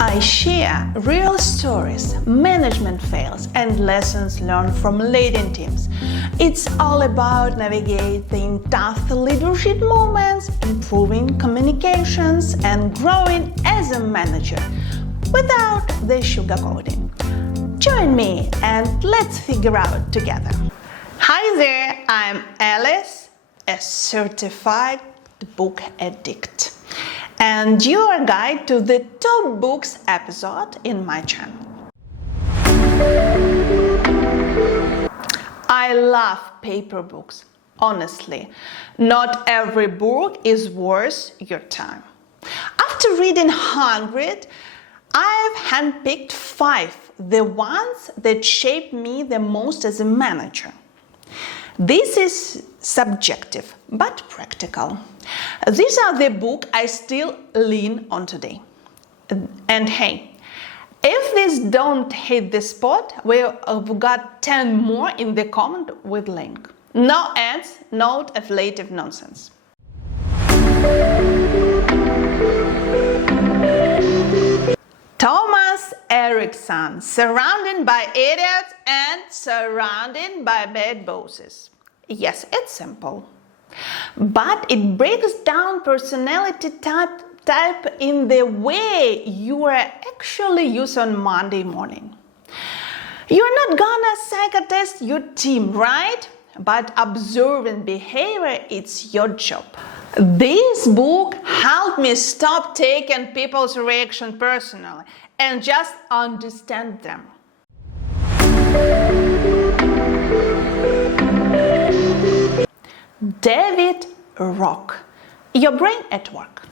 I share real stories, management fails, and lessons learned from leading teams. It's all about navigating tough leadership moments, improving communications, and growing as a manager without the sugarcoating. Join me and let's figure out together. Hi there, I'm Alice, a certified book addict, and your guide to the top books episode in my channel. I love paper books. Honestly, not every book is worth your time. After reading 100, I've handpicked 5, the ones that shaped me the most as a manager. This is subjective, but practical. These are the books I still lean on today. And hey, if these don't hit the spot, we've got 10 more in the comment with link. No ads, no affiliative nonsense. Thomas Erikson, surrounded by idiots and surrounded by bad bosses. Yes, it's simple. But it breaks down personality type in the way you are actually used on Monday morning. You're not gonna psychotest your team, right? But observing behavior, it's your job. This book helped me stop taking people's reaction personally and just understand them. David Rock, Your Brain at Work.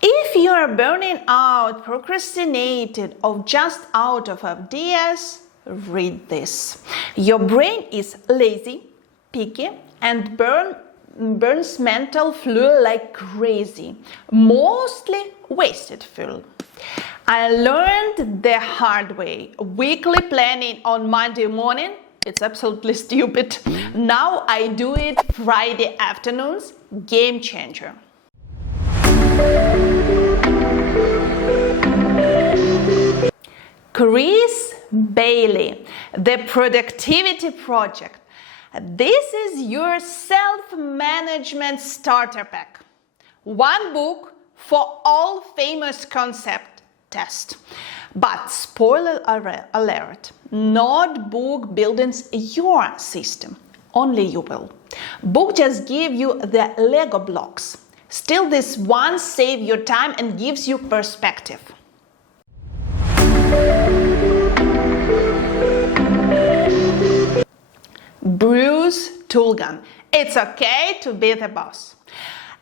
If you are burning out, procrastinated, or just out of ideas, read this. Your brain is lazy, picky, and burns mental fuel like crazy, mostly wasted fuel. I learned the hard way. Weekly planning on Monday morning, it's absolutely stupid. Now I do it Friday afternoons, game changer. Chris Bailey, The Productivity Project. This is your self-management starter pack. One book for all famous concept test. But spoiler alert, not book buildings your system. Only you will. Book just give you the Lego blocks. Still, this one saves your time and gives you perspective. Bruce Tulgan, It's Okay to Be the Boss.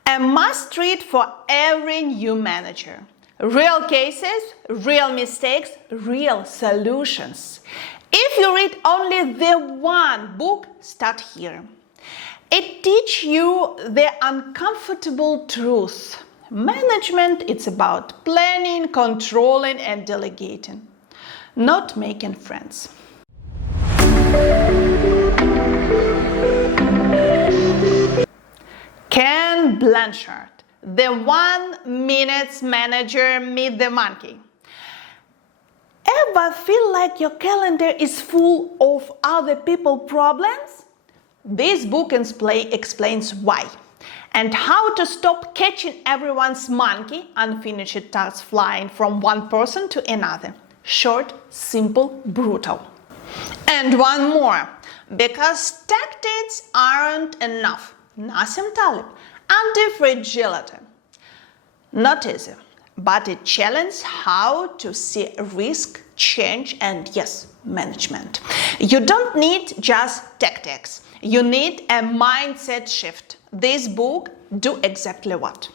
A must-read for every new manager. Real cases, real mistakes, real solutions. If you read only the one book, start here. It teaches you the uncomfortable truth. Management, it's about planning, controlling, and delegating, not making friends. Blanchard, The 1 Minute Manager, Meet the Monkey. Ever feel like your calendar is full of other people's problems? This book explains why and how to stop catching everyone's monkey, unfinished tasks flying from one person to another. Short, simple, brutal. And one more, because tactics aren't enough. Nassim Taleb, Antifragile. Not easy, but it challenges how to see risk, change, and yes, management. You don't need just tactics. You need a mindset shift. This book do exactly what.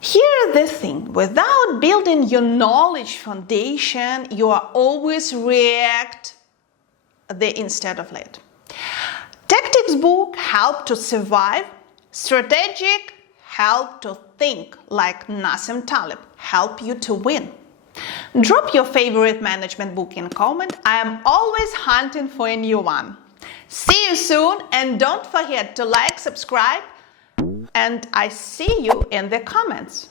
Here's the thing, without building your knowledge foundation, you are always react instead of lead. Tactics book help to survive. Strategic help to think, like Nassim Taleb, help you to win. Drop your favorite management book in comment. I am always hunting for a new one. See you soon, and don't forget to like, subscribe, and I see you in the comments.